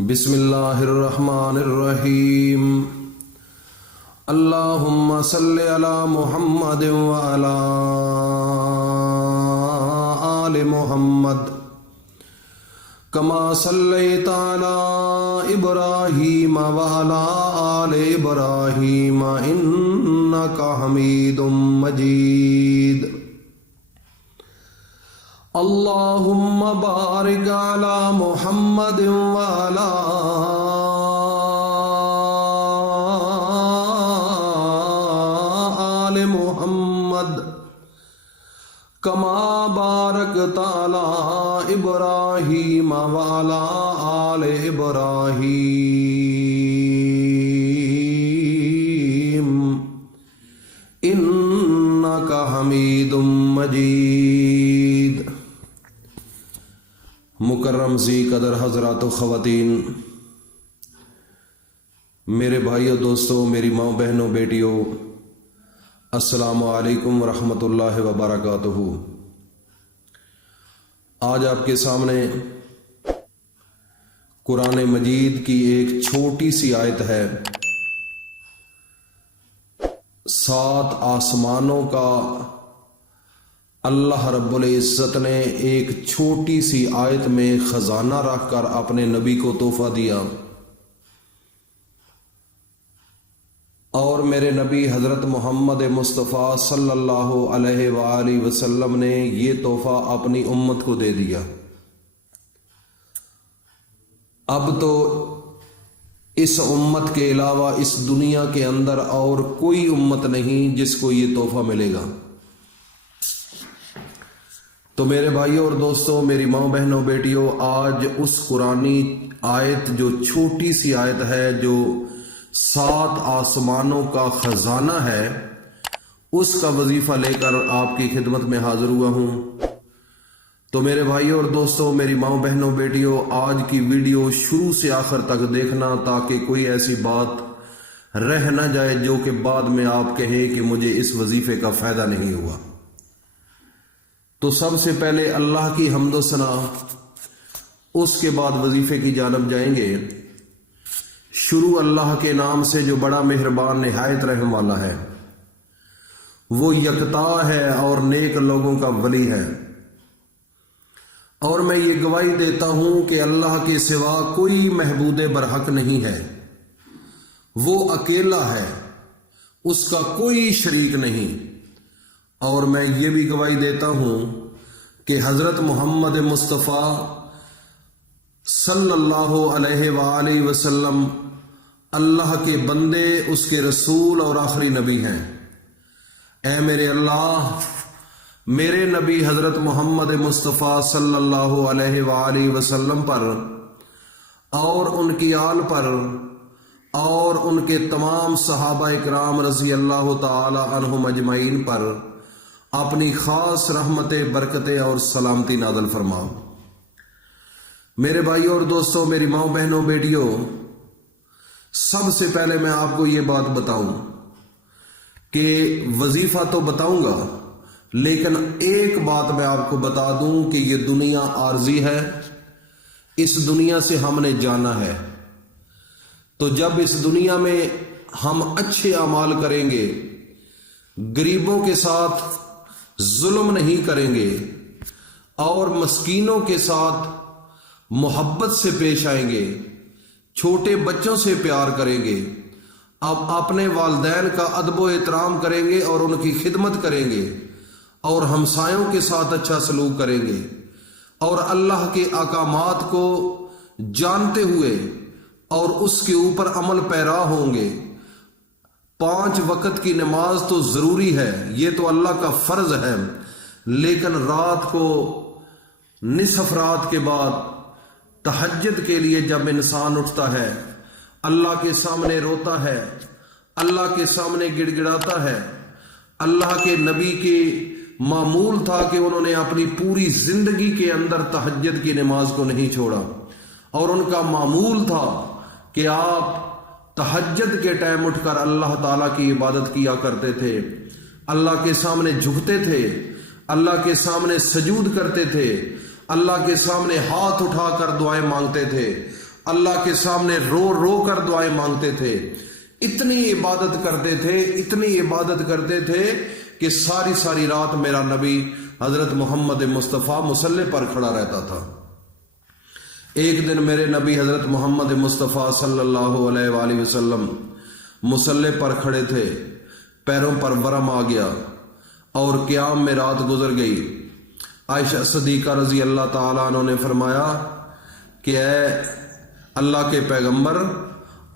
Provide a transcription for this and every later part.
بسم اللہ الرحمن الرحیم اللہم صلی علی محمد وعلی آل محمد کما صلیت علی ابراہیم وعلی آل ابراہیم انک حمید مجید اللہم بارک علی محمد وعلی آل محمد کما بارکت علی ابراہیم وعلی آل ابراہیم انک حمید مجید۔ مکرم ذی قدر حضرات و خواتین، میرے بھائیوں دوستوں، میری ماں بہنوں بیٹیوں، السلام علیکم ورحمۃ اللہ وبرکاتہ۔ آج آپ کے سامنے قرآن مجید کی ایک چھوٹی سی آیت ہے۔ 7 آسمانوں کا اللہ رب العزت نے ایک چھوٹی سی آیت میں خزانہ رکھ کر اپنے نبی کو تحفہ دیا، اور میرے نبی حضرت محمد مصطفیٰ صلی اللہ علیہ وآلہ وسلم نے یہ تحفہ اپنی امت کو دے دیا۔ اب تو اس امت کے علاوہ اس دنیا کے اندر اور کوئی امت نہیں جس کو یہ تحفہ ملے گا۔ تو میرے بھائیوں اور دوستوں، میری ماں بہنوں بیٹیوں، آج اس قرآنی آیت جو چھوٹی سی آیت ہے، جو 7 آسمانوں کا خزانہ ہے، اس کا وظیفہ لے کر آپ کی خدمت میں حاضر ہوا ہوں۔ تو میرے بھائیوں اور دوستوں، میری ماں بہنوں بیٹیوں، آج کی ویڈیو شروع سے آخر تک دیکھنا تاکہ کوئی ایسی بات رہ نہ جائے جو کہ بعد میں آپ کہیں کہ مجھے اس وظیفے کا فائدہ نہیں ہوا۔ تو سب سے پہلے اللہ کی حمد و ثنا، اس کے بعد وظیفے کی جانب جائیں گے۔ شروع اللہ کے نام سے جو بڑا مہربان نہایت رحم والا ہے، وہ یکتا ہے اور نیک لوگوں کا ولی ہے، اور میں یہ گواہی دیتا ہوں کہ اللہ کے سوا کوئی معبود برحق نہیں ہے، وہ اکیلا ہے، اس کا کوئی شریک نہیں۔ اور میں یہ بھی گواہی دیتا ہوں کہ حضرت محمد مصطفیٰ صلی اللہ علیہ وآلہ وسلم اللہ کے بندے، اس کے رسول اور آخری نبی ہیں۔ اے میرے اللہ، میرے نبی حضرت محمد مصطفیٰ صلی اللہ علیہ وآلہ وسلم پر اور ان کی آل پر اور ان کے تمام صحابہ اکرام رضی اللہ تعالی عنہم اجمعین پر اپنی خاص رحمت، برکتیں اور سلامتی نازل فرماؤ۔ میرے بھائیوں اور دوستوں، میری ماں بہنوں بیٹیوں، سب سے پہلے میں آپ کو یہ بات بتاؤں کہ وظیفہ تو بتاؤں گا، لیکن ایک بات میں آپ کو بتا دوں کہ یہ دنیا عارضی ہے، اس دنیا سے ہم نے جانا ہے۔ تو جب اس دنیا میں ہم اچھے اعمال کریں گے، غریبوں کے ساتھ ظلم نہیں کریں گے، اور مسکینوں کے ساتھ محبت سے پیش آئیں گے، چھوٹے بچوں سے پیار کریں گے، اب اپنے والدین کا ادب و احترام کریں گے اور ان کی خدمت کریں گے، اور ہمسایوں کے ساتھ اچھا سلوک کریں گے، اور اللہ کے احکامات کو جانتے ہوئے اور اس کے اوپر عمل پیرا ہوں گے۔ 5 وقت کی نماز تو ضروری ہے، یہ تو اللہ کا فرض ہے، لیکن رات کو نصف رات کے بعد تہجد کے لیے جب انسان اٹھتا ہے، اللہ کے سامنے روتا ہے، اللہ کے سامنے گڑ گڑاتا ہے۔ اللہ کے نبی کے معمول تھا کہ انہوں نے اپنی پوری زندگی کے اندر تہجد کی نماز کو نہیں چھوڑا، اور ان کا معمول تھا کہ آپ تہجد کے ٹائم اٹھ کر اللہ تعالیٰ کی عبادت کیا کرتے تھے، اللہ کے سامنے جھکتے تھے، اللہ کے سامنے سجود کرتے تھے، اللہ کے سامنے ہاتھ اٹھا کر دعائیں مانگتے تھے، اللہ کے سامنے رو رو کر دعائیں مانگتے تھے، اتنی عبادت کرتے تھے، اتنی عبادت کرتے تھے کہ ساری ساری رات میرا نبی حضرت محمد مصطفیٰ مصلی پر کھڑا رہتا تھا۔ ایک دن میرے نبی حضرت محمد مصطفیٰ صلی اللہ علیہ وآلہ وسلم مصلی پر کھڑے تھے، پیروں پر ورم آ گیا اور قیام میں رات گزر گئی۔ عائشہ صدیقہ رضی اللہ تعالیٰ عنہ نے فرمایا کہ اے اللہ کے پیغمبر،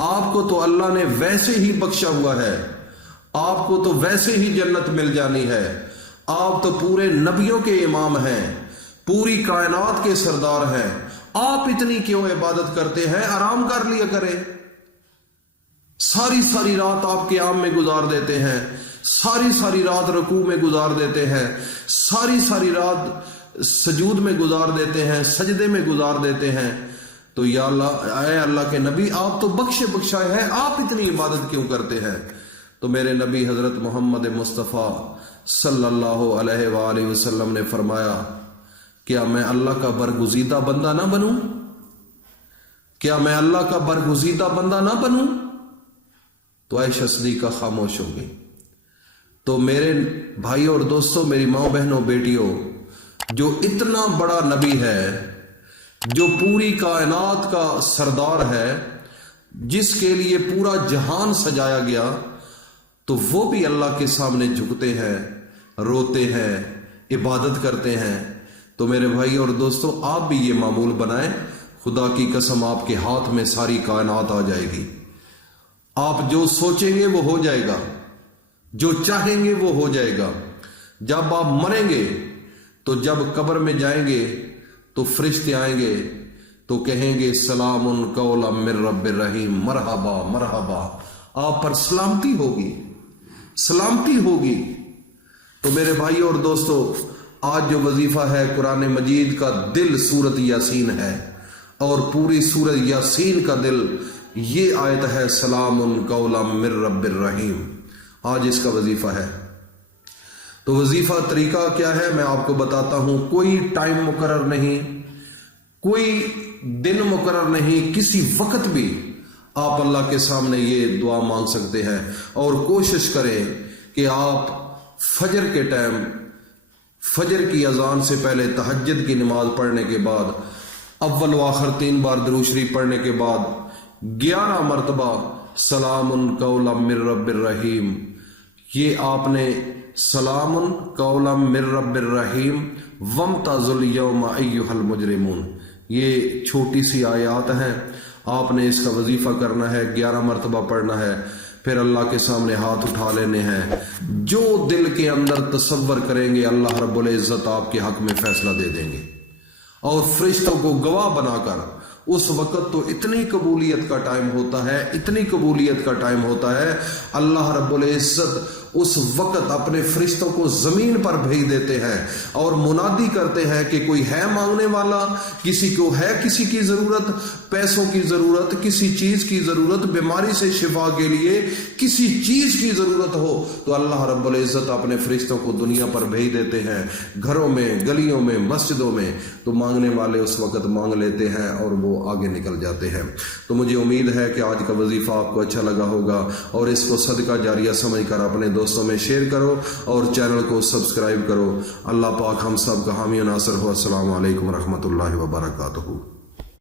آپ کو تو اللہ نے ویسے ہی بخشا ہوا ہے، آپ کو تو ویسے ہی جنت مل جانی ہے، آپ تو پورے نبیوں کے امام ہیں، پوری کائنات کے سردار ہیں، آپ اتنی کیوں عبادت کرتے ہیں؟ آرام کر لیا کریں۔ ساری ساری رات آپ قیام میں گزار دیتے ہیں، ساری ساری رات رکوع میں گزار دیتے ہیں، ساری ساری رات سجود میں گزار دیتے ہیں، سجدے میں گزار دیتے ہیں، تو یا اللہ، اے اللہ کے نبی، آپ تو بخشے بخشائے ہیں، آپ اتنی عبادت کیوں کرتے ہیں؟ تو میرے نبی حضرت محمد مصطفیٰ صلی اللہ علیہ وآلہ وسلم نے فرمایا، کیا میں اللہ کا برگزیدہ بندہ نہ بنوں؟ کیا میں اللہ کا برگزیدہ بندہ نہ بنوں؟ تو عائشہ صدیقہ خاموش ہو گئی۔ تو میرے بھائی اور دوستوں، میری ماں بہنوں بیٹیوں، جو اتنا بڑا نبی ہے، جو پوری کائنات کا سردار ہے، جس کے لیے پورا جہان سجایا گیا، تو وہ بھی اللہ کے سامنے جھکتے ہیں، روتے ہیں، عبادت کرتے ہیں۔ تو میرے بھائی اور دوستوں، آپ بھی یہ معمول بنائیں، خدا کی قسم آپ کے ہاتھ میں ساری کائنات آ جائے گی۔ آپ جو سوچیں گے وہ ہو جائے گا، جو چاہیں گے وہ ہو جائے گا۔ جب آپ مریں گے تو جب قبر میں جائیں گے تو فرشتے آئیں گے تو کہیں گے سلام قولا من رب الرحیم، مرحبا مرحبا، آپ پر سلامتی ہوگی، سلامتی ہوگی۔ تو میرے بھائی اور دوستو، آج جو وظیفہ ہے قرآن مجید کا دل سورت یاسین ہے، اور پوری سورت یاسین کا دل یہ آیت ہے سلام قولا من رب الرحیم۔ آج اس کا وظیفہ ہے۔ تو وظیفہ طریقہ کیا ہے میں آپ کو بتاتا ہوں۔ کوئی ٹائم مقرر نہیں، کوئی دن مقرر نہیں، کسی وقت بھی آپ اللہ کے سامنے یہ دعا مانگ سکتے ہیں، اور کوشش کریں کہ آپ فجر کے ٹائم، فجر کی اذان سے پہلے، تہجد کی نماز پڑھنے کے بعد، اول و آخر 3 بار درود شریف پڑھنے کے بعد 11 مرتبہ سلام قولا من رب الرحیم، یہ آپ نے سلام قولا من رب الرحیم وامتازوا الیوم ایھا المجرمون، یہ چھوٹی سی آیات ہیں، آپ نے اس کا وظیفہ کرنا ہے، 11 مرتبہ پڑھنا ہے، پھر اللہ کے سامنے ہاتھ اٹھا لینے ہیں۔ جو دل کے اندر تصور کریں گے، اللہ رب العزت آپ کے حق میں فیصلہ دے دیں گے، اور فرشتوں کو گواہ بنا کر اس وقت تو اتنی قبولیت کا ٹائم ہوتا ہے، اتنی قبولیت کا ٹائم ہوتا ہے، اللہ رب العزت اس وقت اپنے فرشتوں کو زمین پر بھیج دیتے ہیں اور منادی کرتے ہیں کہ کوئی ہے مانگنے والا، کسی کو ہے کسی کی ضرورت، پیسوں کی ضرورت، کسی چیز کی ضرورت، بیماری سے شفا کے لیے کسی چیز کی ضرورت ہو، تو اللہ رب العزت اپنے فرشتوں کو دنیا پر بھیج دیتے ہیں، گھروں میں، گلیوں میں، مسجدوں میں، تو مانگنے والے اس وقت مانگ لیتے ہیں اور وہ آگے نکل جاتے ہیں۔ تو مجھے امید ہے کہ آج کا وظیفہ آپ کو اچھا لگا ہوگا، اور اس کو صدقہ جاریہ سمجھ کر اپنے دوستوں میں شیئر کرو اور چینل کو سبسکرائب کرو۔ اللہ پاک ہم سب کا حامی و ناصر ہو۔ السلام علیکم ورحمۃ اللہ وبرکاتہ۔